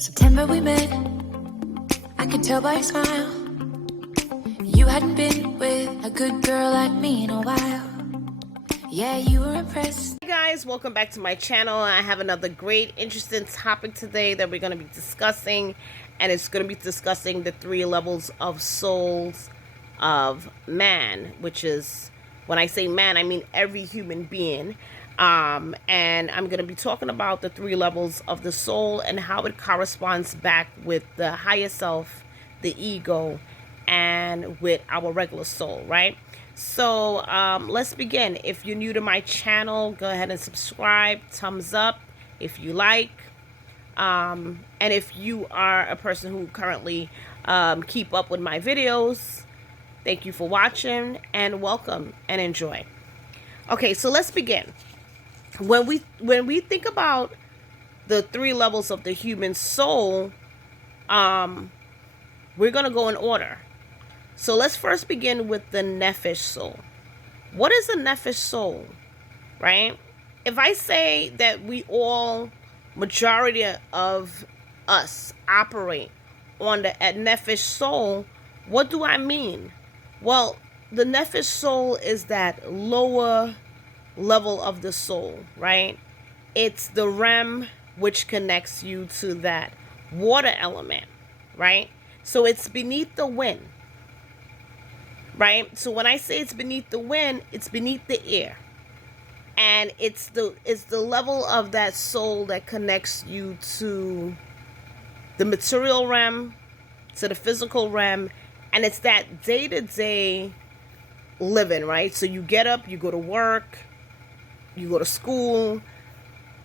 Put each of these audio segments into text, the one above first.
September we met, I could tell by your smile. You hadn't been with a good girl like me in a while. Yeah, you were impressed. Hey guys, welcome back to my channel. I have another great, interesting topic today that we're going to be discussing. And it's going to be discussing the 3 levels of souls of man, which is, when I say man, I mean every human being. And I'm going to be talking about the 3 levels of the soul and how it corresponds back with the higher self, the ego, and with our regular soul, right? So let's begin. If you're new to my channel, go ahead and subscribe, thumbs up if you like. And if you are a person who currently keep up with my videos, thank you for watching and welcome and enjoy. Okay, so let's begin. When we think about the 3 levels of the human soul, we're going to go in order. So let's first begin with the NEPHESCH soul. What is a NEPHESCH soul, right? If I say that we all, majority of us, operate on the NEPHESCH soul, what do I mean? Well, the NEPHESCH soul is that lower level of the soul, right? It's the realm which connects you to that water element, right? So it's beneath the wind, right? So when I say it's beneath the wind, it's beneath the air. And it's the level of that soul that connects you to the material realm, to the physical realm, and it's that day-to-day living, right? So you get up, you go to work, you go to school.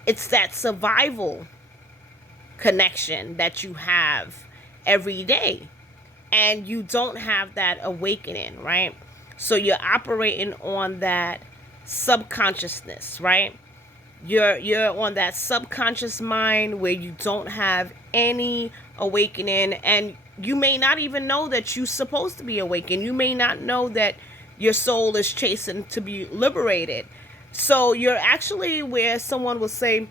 It's that survival connection that you have every day. And you don't have that awakening, right? So you're operating on that subconsciousness, right? You're on that subconscious mind where you don't have any awakening, and you may not even know that you're supposed to be awakened. You may not know that your soul is chasing to be liberated. So you're actually where someone will say,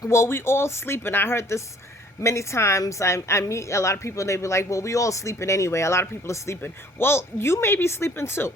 well, we all sleep. And I heard this many times. I meet a lot of people and they be like, well, we all sleeping anyway. A lot of people are sleeping. Well, you may be sleeping too.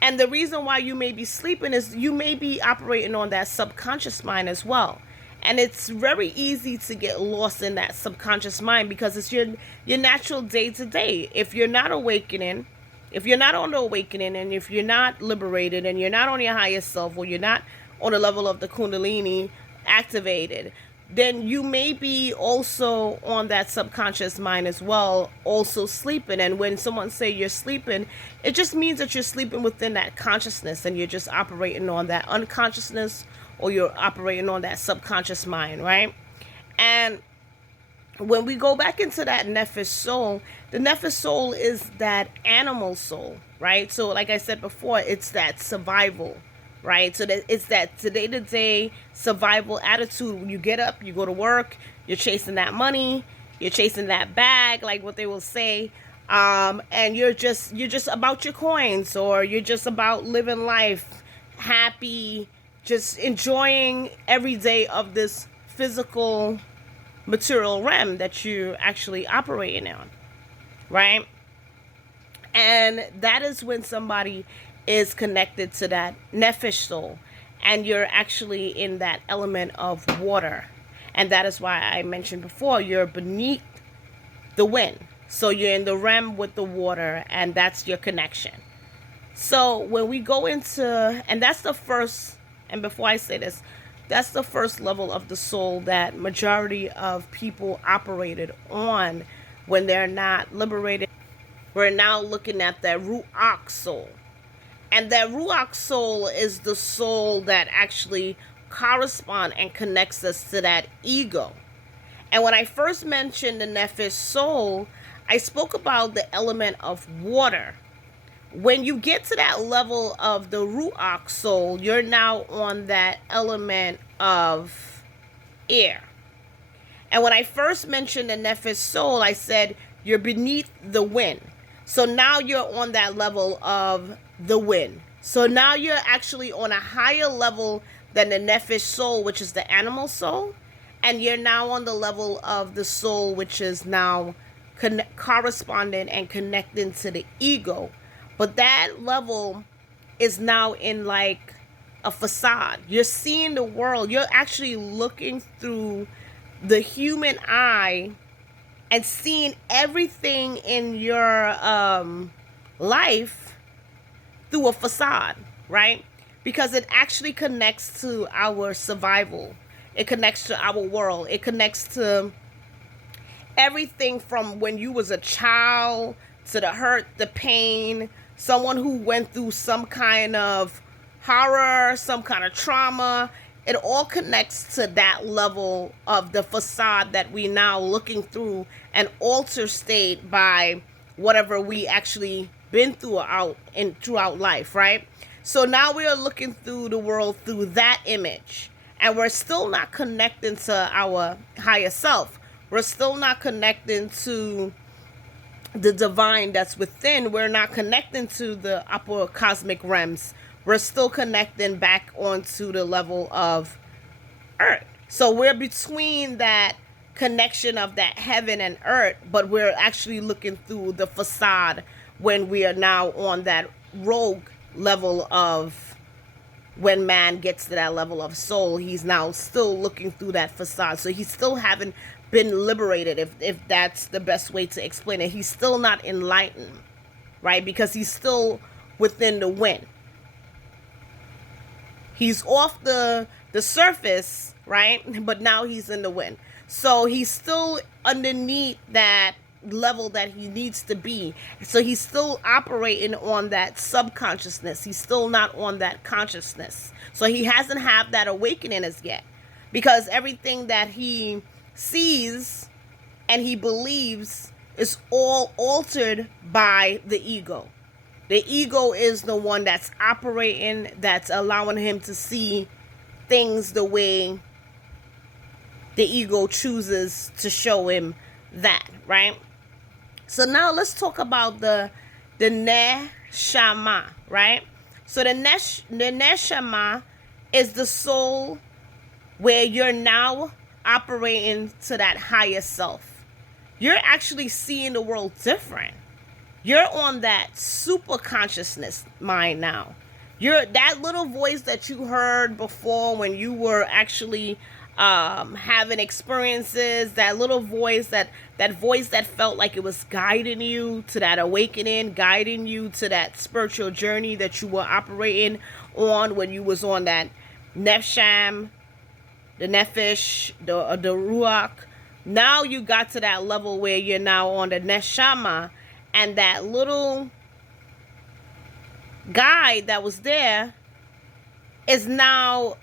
And the reason why you may be sleeping is you may be operating on that subconscious mind as well. And it's very easy to get lost in that subconscious mind because it's your natural day-to-day. If you're not awakening, if you're not on the awakening, and if you're not liberated, and you're not on your higher self, or you're not on the level of the Kundalini activated, then you may be also on that subconscious mind as well, also sleeping. And when someone say you're sleeping, it just means that you're sleeping within that consciousness, and you're just operating on that unconsciousness, or you're operating on that subconscious mind, right? And when we go back into that NEPHESCH soul, the NEPHESCH soul is that animal soul, right? So like I said before, it's that survival, right? So that it's that day-to-day survival attitude. When you get up, you go to work, you're chasing that money, you're chasing that bag, like what they will say, and you're just about your coins, or you're just about living life happy, just enjoying every day of this physical material realm that you're actually operating on, right? And that is when somebody is connected to that NEPHESCH soul, and you're actually in that element of water. And that is why I mentioned before, you're beneath the wind. So you're in the realm with the water, and that's your connection. So when we go into, and that's the first, and before I say this, that's the first level of the soul that majority of people operated on when they're not liberated. We're now looking at that RUACH soul. And that RUACH soul is the soul that actually corresponds and connects us to that ego. And when I first mentioned the NEPHESCH soul, I spoke about the element of water. When you get to that level of the RUACH soul, you're now on that element of air. And when I first mentioned the NEPHESCH soul, I said you're beneath the wind. So now you're on that level of the wind. So now you're actually on a higher level than the NEPHESCH soul, which is the animal soul. and you're now on the level of the soul, which is now corresponding and connecting to the ego. But that level is now in like a facade. You're seeing the world. You're actually looking through the human eye and seeing everything in your life through a facade, right? Because it actually connects to our survival. It connects to our world. It connects to everything from when you was a child to the hurt, the pain, someone who went through some kind of horror, some kind of trauma. It all connects to that level of the facade that we now looking through an altered state by whatever we actually been throughout life, right? So now we are looking through the world through that image, and we're still not connecting to our higher self. We're still not connecting to the divine that's within. We're not connecting to the upper cosmic realms. We're still connecting back onto the level of earth. So we're between that connection of that heaven and earth, but we're actually looking through the facade when we are now on that rogue level of, when man gets to that level of soul, he's now still looking through that facade. So he's still haven't been liberated, if that's the best way to explain it. He's still not enlightened, right? Because he's still within the wind. He's off the surface, right? But now he's in the wind. So he's still underneath that level that he needs to be. So he's still operating on that subconsciousness. He's still not on that consciousness. So he hasn't had that awakening as yet. Because everything that he sees and he believes is all altered by the ego. The ego is the one that's operating, that's allowing him to see things the way the ego chooses to show him that, right? So now let's talk about the NESCHAMB, right? So the NESCHAMB is the soul where you're now operating to that higher self. You're actually seeing the world different. You're on that super consciousness mind now. You're that little voice that you heard before when you were actually having experiences, that little voice, that voice that felt like it was guiding you to that awakening, guiding you to that spiritual journey that you were operating on when you was on that NESCHAMB, the NEPHESCH, the RUACH. Now you got to that level where you're now on the NESCHAMB, and that little guide that was there is now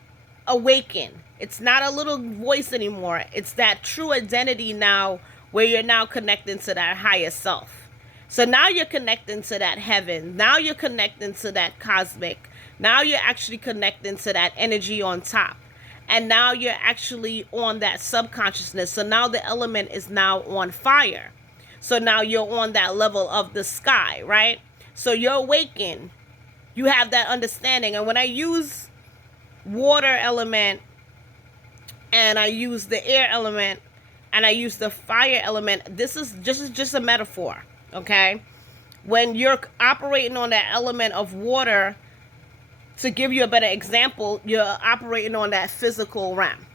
awakened. It's not a little voice anymore. It's that true identity now where you're now connecting to that higher self. So now you're connecting to that heaven. Now you're connecting to that cosmic. Now you're actually connecting to that energy on top. And now you're actually on that subconsciousness. So now the element is now on fire. So now you're on that level of the sky, right? So you're awakened. You have that understanding. And when I use water element, and I use the air element, and I use the fire element, this is just a metaphor, okay? When you're operating on that element of water, to give you a better example, you're operating on that physical realm.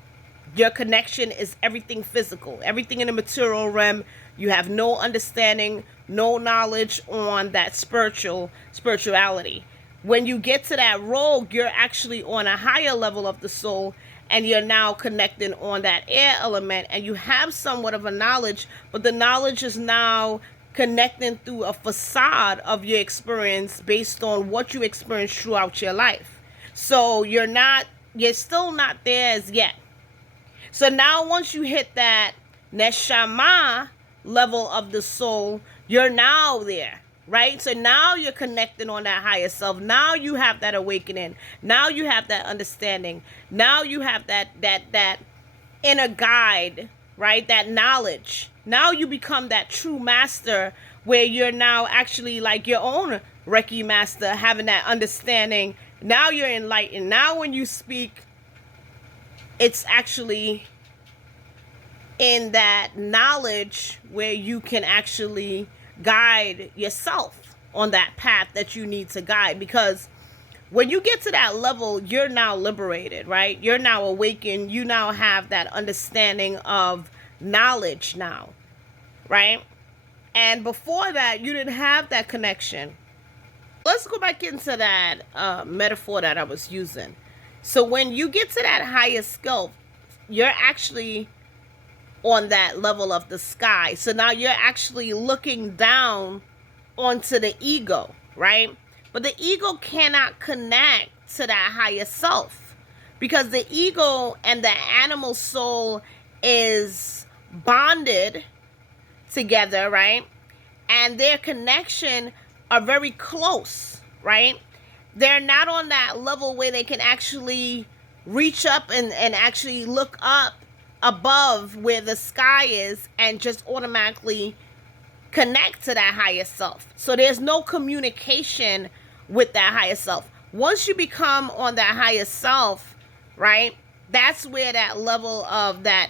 Your connection is everything physical. Everything in the material realm, you have no understanding, no knowledge on that spirituality. When you get to that rogue, you're actually on a higher level of the soul, and you're now connecting on that air element, and you have somewhat of a knowledge, but the knowledge is now connecting through a facade of your experience based on what you experienced throughout your life. So you're still not there as yet. So now once you hit that NESCHAMB level of the soul, you're now there, right? So now you're connecting on that higher self. Now you have that awakening. Now you have that understanding. Now you have that inner guide, right? That knowledge. Now you become that true master where you're now actually like your own Reiki master, having that understanding. Now you're enlightened. Now when you speak, it's actually in that knowledge where you can actually guide yourself on that path that you need to guide. Because when you get to that level, you're now liberated, right? You're now awakened. You now have that understanding of knowledge now, right? And before that, you didn't have that connection. Let's go back into that metaphor that I was using. So when you get to that higher self, you're actually on that level of the sky. So now you're actually looking down onto the ego, right? But the ego cannot connect to that higher self because the ego and the animal soul is bonded together, right? And their connection are very close, right? They're not on that level where they can actually reach up and actually look up above where the sky is and just automatically connect to that higher self. So there's no communication with that higher self. Once you become on that higher self, right, that's where that level of that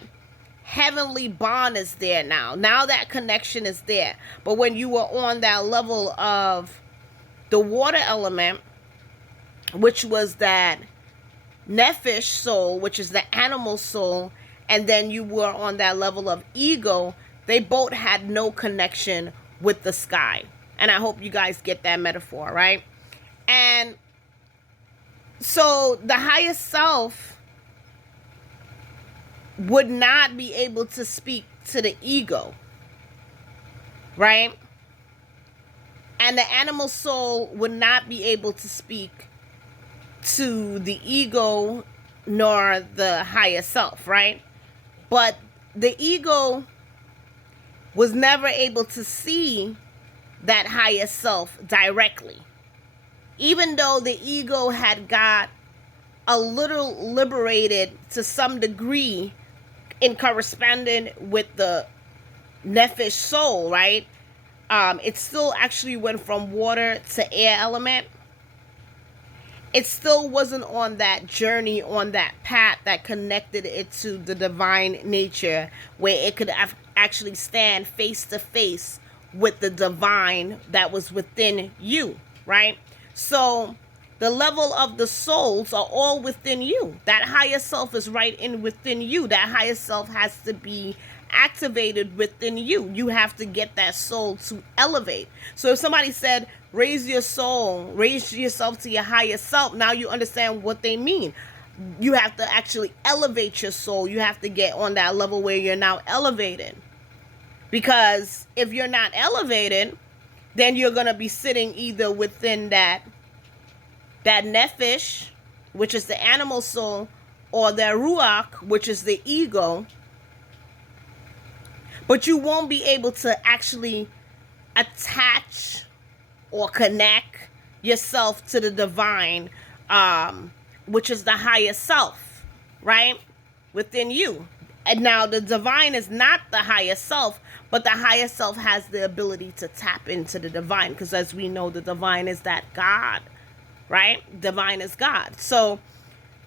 heavenly bond is there now. Now that connection is there. But when you were on that level of the water element, which was that NEPHESCH soul, which is the animal soul, and then you were on that level of ego, they both had no connection with the sky. And I hope you guys get that metaphor, right? And so the higher self would not be able to speak to the ego, right? And the animal soul would not be able to speak to the ego nor the higher self, right? But the ego was never able to see that higher self directly. Even though the ego had got a little liberated to some degree in corresponding with the NEPHESCH soul, right? It still actually went from water to air element. It still wasn't on that journey, on that path that connected it to the divine nature, where it could actually stand face to face with the divine that was within you, right? So the level of the souls are all within you. That higher self is right in within you. That higher self has to be activated within you. You have to get that soul to elevate. So if somebody said, raise your soul, raise yourself to your higher self, now you understand what they mean. You have to actually elevate your soul. You have to get on that level where you're now elevated. Because if you're not elevated, then you're going to be sitting either within that NEPHESCH, which is the animal soul, or the RUACH, which is the ego. But you won't be able to actually attach or connect yourself to the divine, which is the higher self, right? Within you. And now the divine is not the higher self, but the higher self has the ability to tap into the divine. Because as we know, the divine is that God, right? Divine is God. So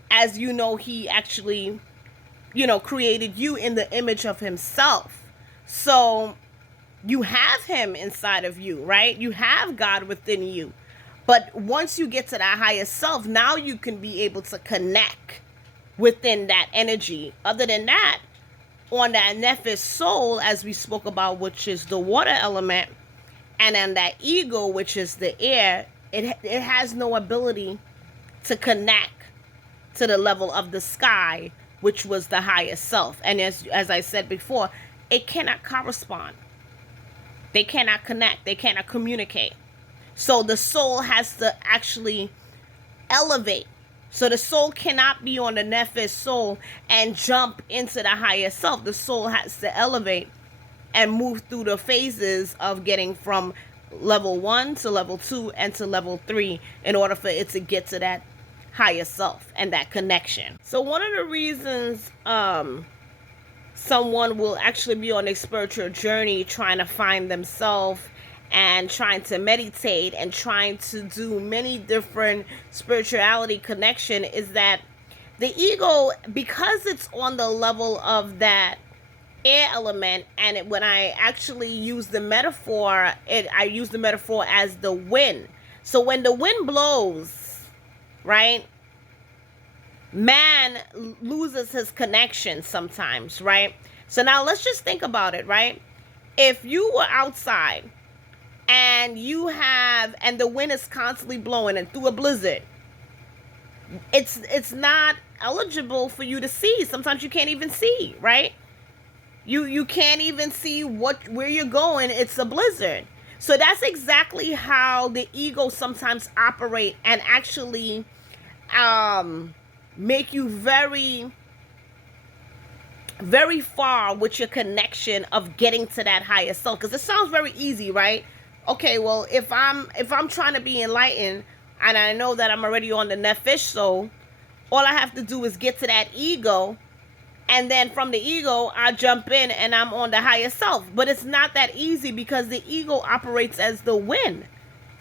as you know, he actually, created you in the image of himself. So you have him inside of you, right? You have God within you. But once you get to that higher self, now you can be able to connect within that energy. Other than that, on that NEPHESCH soul, as we spoke about, which is the water element, and then that ego, which is the air, it has no ability to connect to the level of the sky, which was the higher self. And as I said before, it cannot correspond. They cannot connect. They cannot communicate. So the soul has to actually elevate. So the soul cannot be on the NEPHESCH soul and jump into the higher self. The soul has to elevate and move through the phases of getting from level 1 to level 2 and to level 3 in order for it to get to that higher self and that connection. So one of the reasons someone will actually be on a spiritual journey trying to find themselves and trying to meditate and trying to do many different spirituality connection is that the ego, because it's on the level of that air element, and when I actually use the metaphor, I use the metaphor as the wind. So when the wind blows, right, man loses his connection sometimes, right? So now let's just think about it, right? If you were outside and the wind is constantly blowing and through a blizzard, it's not eligible for you to see. Sometimes you can't even see, right? You can't even see where you're going. It's a blizzard. So that's exactly how the ego sometimes operate, and actually make you very, very far with your connection of getting to that higher self. Because it sounds very easy, right? Okay, well, if I'm trying to be enlightened, and I know that I'm already on the NEPHESCH soul, all I have to do is get to that ego, and then from the ego, I jump in and I'm on the higher self. But it's not that easy, because the ego operates as the wind.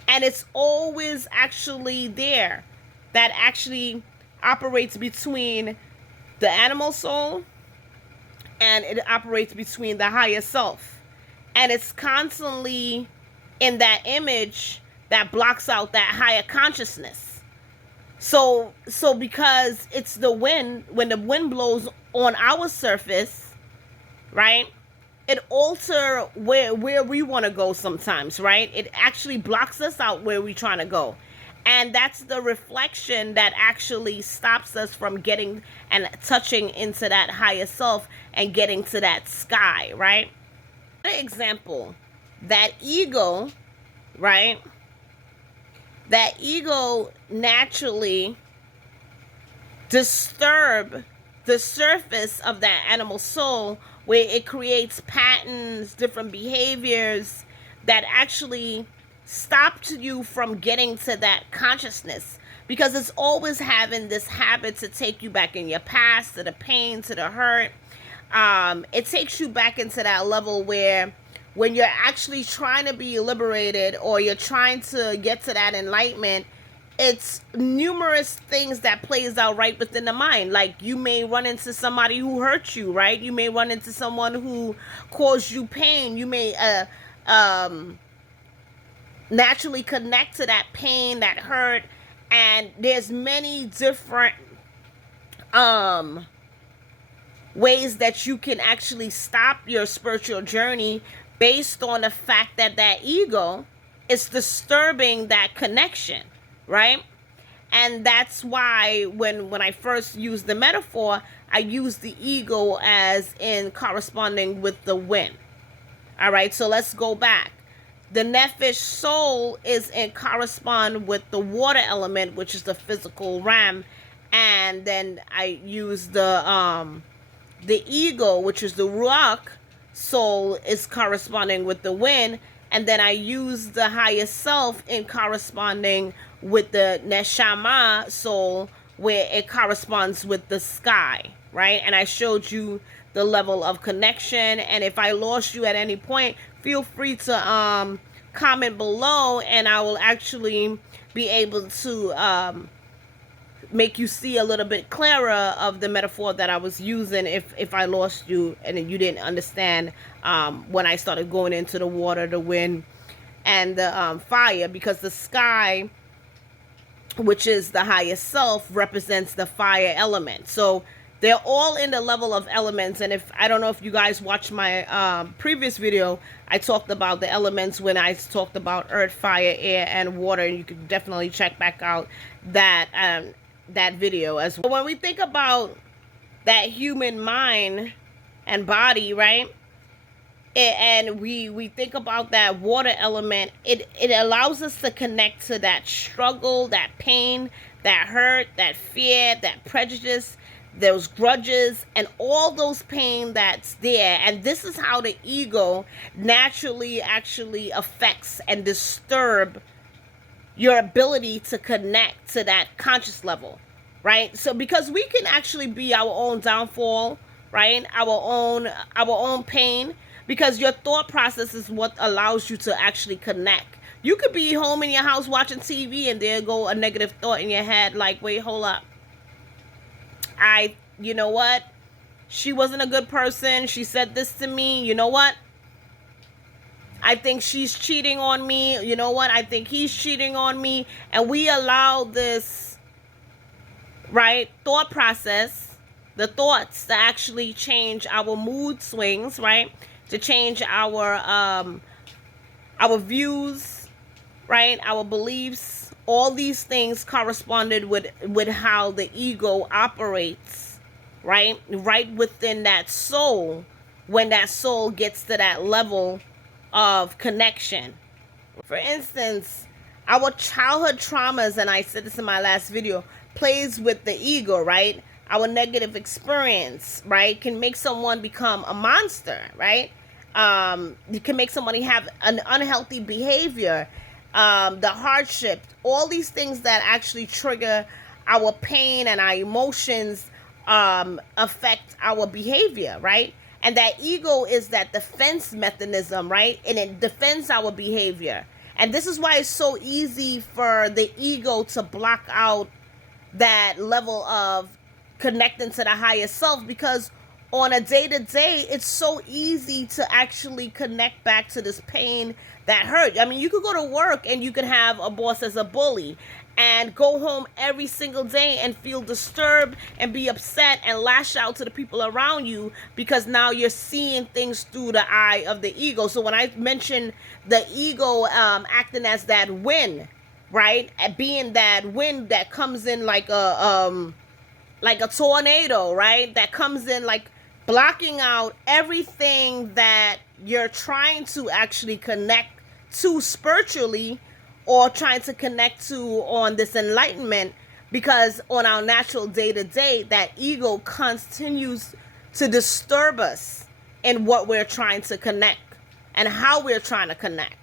And it's always actually there. That actually operates between the animal soul, and it operates between the higher self. And it's constantly in that image that blocks out that higher consciousness. So because it's the wind, when the wind blows on our surface, right, it alters where we want to go sometimes, right? It actually blocks us out where we're trying to go. And that's the reflection that actually stops us from getting and touching into that higher self and getting to that sky, right? Another example, that ego, right? That ego naturally disturb the surface of that animal soul, where it creates patterns, different behaviors that actually stopped you from getting to that consciousness, because it's always having this habit to take you back in your past, to the pain, to the hurt. It takes you back into that level where when you're actually trying to be liberated, or you're trying to get to that enlightenment, it's numerous things that plays out right within the mind. Like, you may run into somebody who hurt you, right? You may run into someone who caused you pain. You may naturally connect to that pain, that hurt, and there's many different ways that you can actually stop your spiritual journey, based on the fact that that ego is disturbing that connection, right? And that's why when I first used the metaphor, I used the ego as in corresponding with the wind. All right, so let's go back. The NEPHESCH soul is in correspond with the water element, which is the physical realm, and then I use the ego, which is the RUACH soul, is corresponding with the wind, and then I use the higher self in corresponding with the NESCHAMB soul, where it corresponds with the sky, right? And I showed you the level of connection. And if I lost you at any point, feel free to comment below, and I will actually be able to make you see a little bit clearer of the metaphor that I was using if I lost you and you didn't understand when I started going into the water, the wind, and the fire, because the sky, which is the highest self, represents the fire element. So they're all in the level of elements. And if I don't know if you guys watched my previous video, I talked about the elements when I talked about earth, fire, air, and water. And you can definitely check back out that video as well. When we think about that human mind and body, right, and we think about that water element, it allows us to connect to that struggle, that pain, that hurt, that fear, that prejudice, those grudges, and all those pain that's there. And this is how the ego naturally actually affects and disturb your ability to connect to that conscious level, right? So because we can actually be our own downfall, right? Our own pain, because your thought process is what allows you to actually connect. You could be home in your house watching TV, and there go a negative thought in your head, like, wait, hold up. You know what? she wasn't a good person. She said this to me. You know what? I think she's cheating on me. You know what? I think he's cheating on me. And we allow this, right, thought process, the thoughts to actually change our mood swings, right? To change our views, right? Our beliefs. All these things corresponded with how the ego operates, right? Right within that soul, when that soul gets to that level of connection. For instance, our childhood traumas, and I said this in my last video, plays with the ego, right? Our negative experience, right, can make someone become a monster, right? It can make somebody have an unhealthy behavior, the hardship, all these things that actually trigger our pain and our emotions, affect our behavior, right? And that ego is that defense mechanism, right? And it defends our behavior. And this is why it's so easy for the ego to block out that level of connecting to the higher self, because on a day-to-day, it's so easy to actually connect back to this pain that hurt. I mean, you could go to work and you could have a boss as a bully and go home every single day and feel disturbed and be upset and lash out to the people around you, because now you're seeing things through the eye of the ego. So when I mention the ego acting as that wind, right, being that wind that comes in like a tornado, right, that comes in like blocking out everything that you're trying to actually connect to spiritually, or trying to connect to on this enlightenment, because on our natural day-to-day, that ego continues to disturb us in what we're trying to connect and how we're trying to connect.